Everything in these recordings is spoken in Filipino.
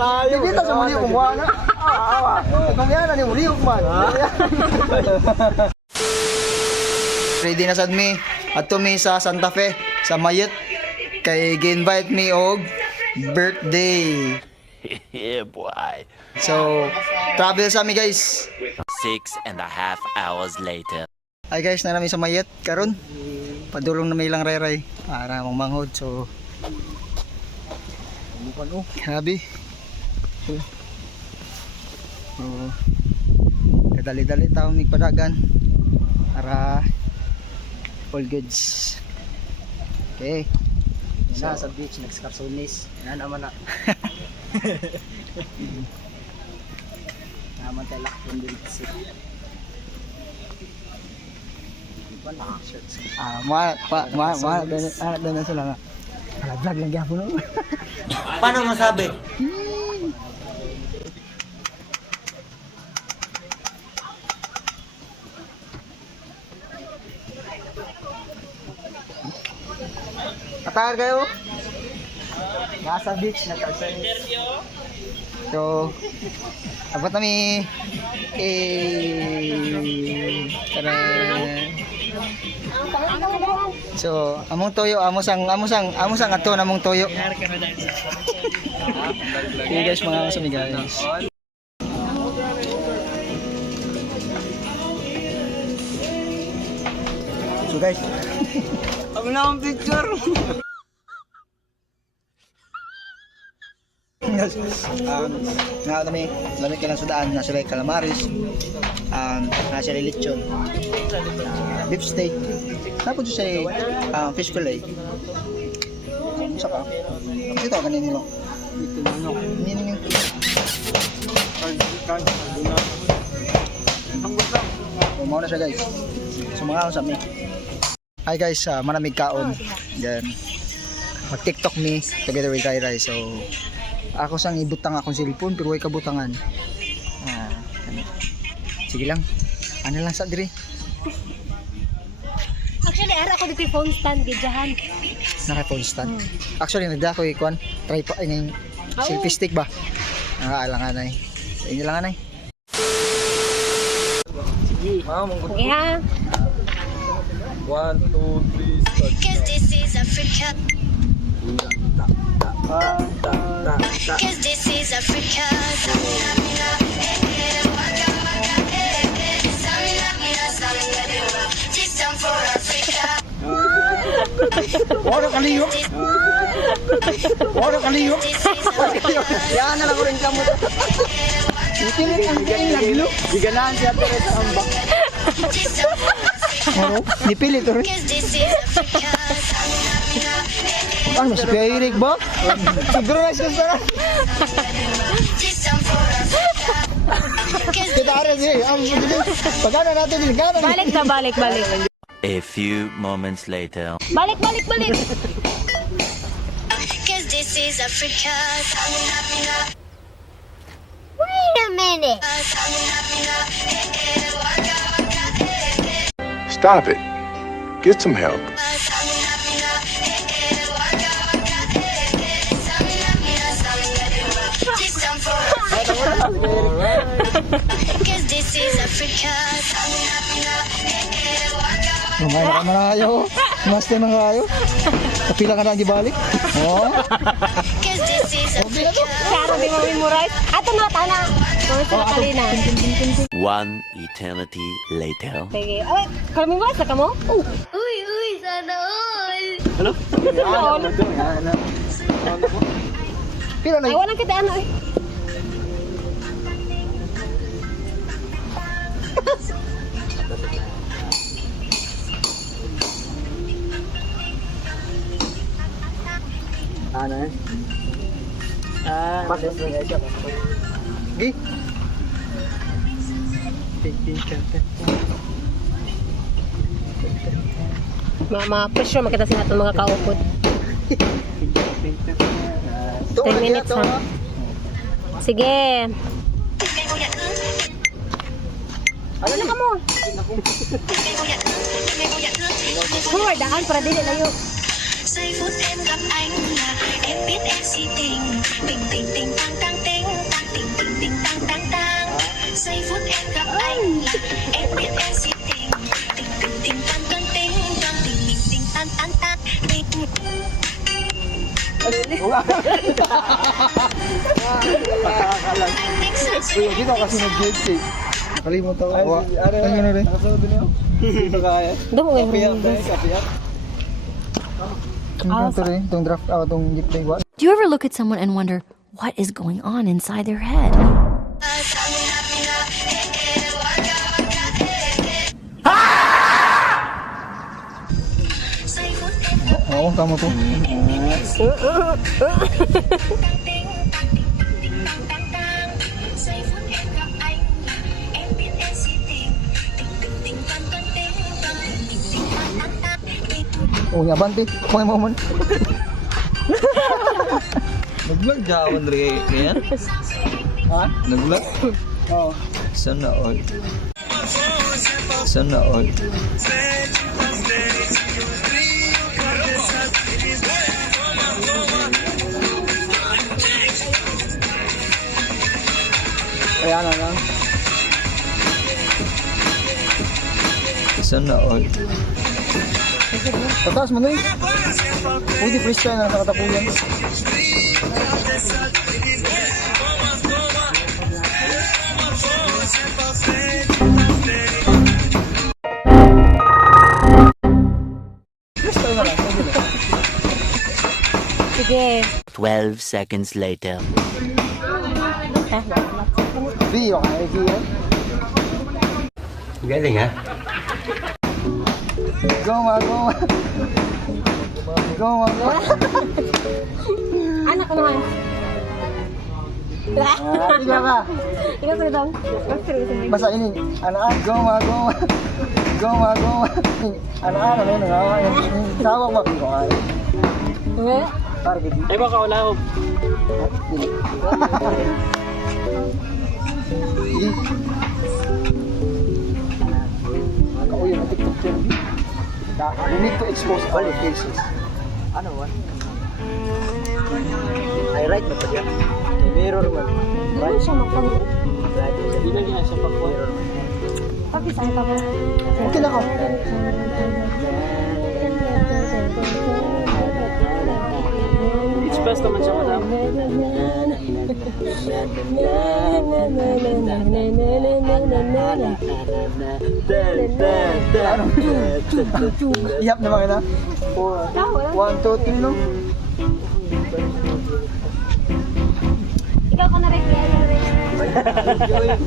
Bibita sa muli kumuha na. Kung yan, ano yung muli man. Ready na sad mi at mi sa Santa Fe sa Mayet kay gi-invite mi og birthday. Yeah, boy. So, travel sa mi guys. 6.5 hours later. Hi guys, na namin sa Mayet karon. Padulong na may ilang ray-ray para manghod. So, grabe. So, kadali-dali taong nagpadagan para all goods. Okay. Na sa beach nagskapsunis. Yan naman na. Naman tayo lakon din kasi. Iba na shirts. Doon na sila nga. Vlog lang gyapon no. Paano masabi? Atakar kayo. Nasa beach nagskapsunis. So, abot nami tara. So, among toyo, amusang ato namong toyo. Okay guys, mga kasami guys. So guys, Ang na picture. yes. Nga kami, lamig ka lang sa daan, nasa like calamaris, nasa lechon, beef steak, tapos siya fish fillet. Isa pa. Kasi ito, kanin nilo. Nining yung na siya guys. So mga kasam ni. Hi guys, maraming kaon. Then, mag-tiktok me together with Rai Rai. So, ako sang ibutang akong cellphone pero way kabutangan. Ano. Sige lang. Ano lang sa diri? Actually, ara ako dito phone stand gidyahan. Naka-phone stand. Actually, nagda ko ikuan. Try pa yung selfie stick ba? Alangan ay. Inyo lang anay. Okay ha? 1, 2, 3, start. Cause this is Africa. Cause this is Africa. Samina, mina, waka, waka, Samina, mina, samina, this time for Africa. Wala kaliyo. Wala kaliyo. This is Africa. Yan na lang ko rin kamo. Ikilit ang naglo. Biganahan siya pero sa ambak. This time for Africa. Nipilit rin. Cause this is Africa. Samina, mina, Ano, si Kuya Eric ba? Synchronize ka sana. this time for Africa. Cause Kita ara siya. Pagkana natin din. Balik na, balik. A few moments later. Balik. Cause this is Africa. Samina, mina, Wait a minute. samina, mina, waka, waka, Stop it. Get some help. samina, mina, waka, waka, samina, mina, samina, this time for Africa. Cause this is Africa. Samina, mina, waka, waka. Mamaya na ka marayo. Master na kayo. Kapila ka na gibalik. Oh. Cause this is Africa. Klaro di mo memorize. Ato na tana. Kung sila kalina. One eternity later. Sige. Ay, kami mo sa kamo? Oh. Uy, sana all. Pila na Ay, walang kita ano eh. Ano eh? Pasok na siya. Gi. Ma-pressure makita sila itong mga kaupod. 10 minutes ha. Sige. Ano na ka mo? Forward, daan para dili layo. Giây phút em gặp anh là em biết em si tình tình tình tình tăng tăng tê Uy, dito kasi nag-gates eh. Nakalimutan ko. Ano yun rin? Damo ngayon. Ano ito rin? Itong draft out, itong gift play. Do you ever look at someone and wonder what is going on inside their head? Oo, tama po. Oh, abante. Kung mo man. Nag-vlog gawin rin yan? Ha? Nag-vlog? Oo. Sana all. Sana all. Ayan na lang. Sana all. Tataas mo na eh. Pwede freestyle na sa katapuyan. Freestyle na lang. Pwede na. Sige. 12 seconds later. Di, okay. Di, eh. Galing ha? Goma, goma. Goma, goma. Anak ko naman. Tiga ka. Ikaw sa dong. Basta ini. Anak, goma, goma. Goma, goma. Anak, ano yun? Tawag mo. Okay. Para gini. Ay baka wala ako. Ako yun, TikTok trend. You need to expose all the faces. Ano ba? I write mo pa dyan. Mirror man. Ano siya magpag- Hindi na niya siya pag-mirror. Pag-isang ka mo. Okay na ako. Express naman siya madam. Ihap naman na. 1, 2, 3, no? Ikaw ka na rin.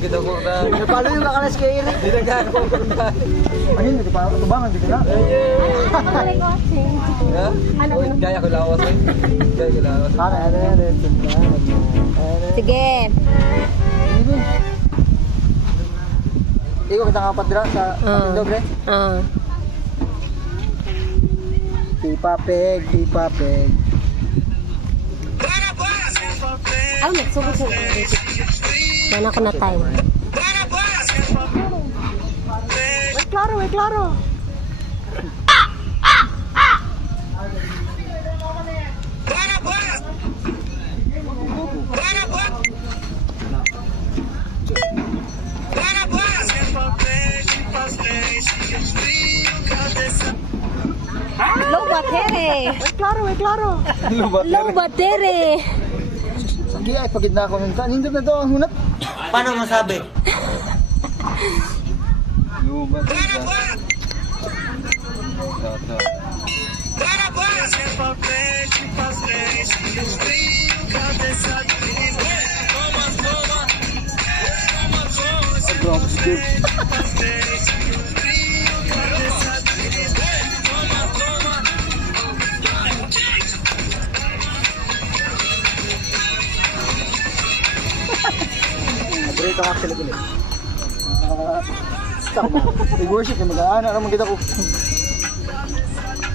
Kita ko na. Napalo yung kakalas kay Eric. Hindi na gano'n ko na. Ayun, hindi pa ako tubangan dito na. Ano ka rin coaching? Ha? Ano, Uy, ano? Kaya ko lawas eh. Kaya ko lawas. Sige. Ikaw kita kapat dira sa Pindog, re? Pipa peg, pipa peg. Ano, subo-subo. Mana ko na time. Klaro, klaro. Low battery. Klaro. Low battery. Sige, ay pagid na ako nung nindot na to ang hunat. Paano masabi? Lubat na. Grabe si Dave. Nabrito ka sila ulit. Nag-worship na mag-aana naman kita ko.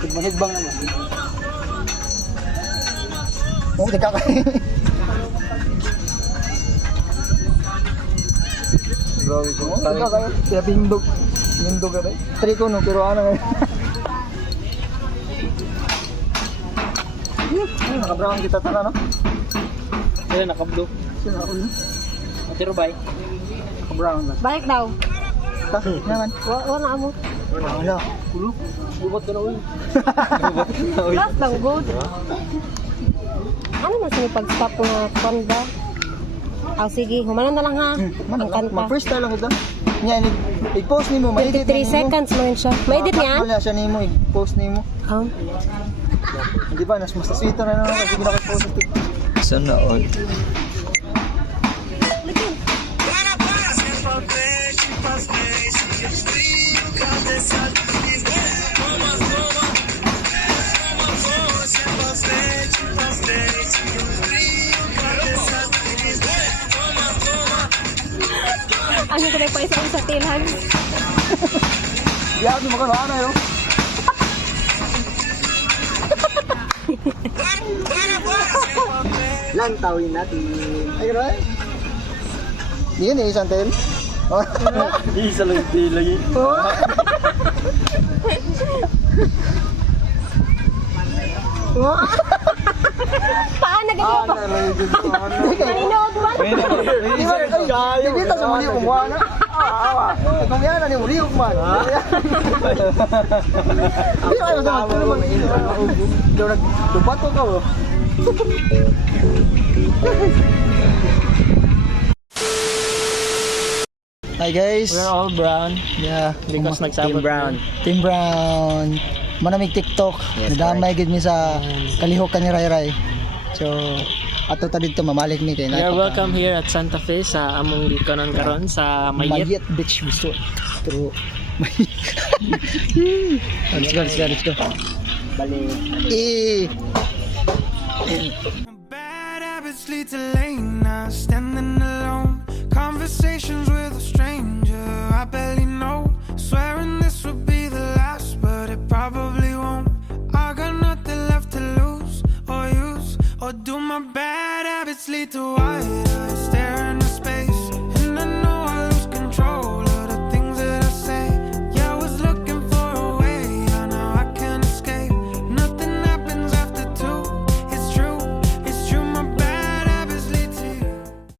Nagbanibang naman. Oo, di ka kayo. Grabe ko. Oo, di ka kayo. Kaya pindog. Pindog ka rin. Tari ko no, pero ano ngayon. Naka-brown kita tala, no? Sila nakabdo. Sino ako yun? Matiro bay. Naka-brown lang. Balik daw. Ta, naman. Wala mo. Wala. Ulo. Lubat ka na uy. Last lang, good. Ano man sa pag-stop nga kwan ba? Sige, humanan na lang ha. Ang kanta. Mag-first na lang ito. Nya, i-post nimo, ma-edit 23 seconds man siya. May edit niya? Wala siya nimo, i-post nimo. Di ba, mas sweet na naman kasi ginaka-post ito. Sana all. Ano ko na pa isa sa tilhan? Yan, magkano ano yun? Lantawin natin. Ay, gano'n? Yun eh, isang tel. Isa lang di lagi. Paano na ganyan pa? Maninog ba? Di ba, ay, di kita sa muli kumuha na. Kung yan, ano yung muli man. Di ba, ano sa muli man. Dubato ka mo. Hi guys. We're all brown. Yeah, Because nagsabot. Team Brown. Team Brown. Manamig TikTok. Yes, Nadamay gid mi sa kalihok ni Ray Ray. So, ato ta dito mamalik mi kay na. You're welcome here at Santa Fe sa among likonon karon sa Mayet. Mayet Beach Resort. True. Let's go, let's go, let's go. Bali. Bad habits lead to late nights, standing alone. Conversations with a stranger I barely know. Swearing this would be the last, but it probably won't. I got nothing left to lose or use. Or do my bad habits lead to white eyes?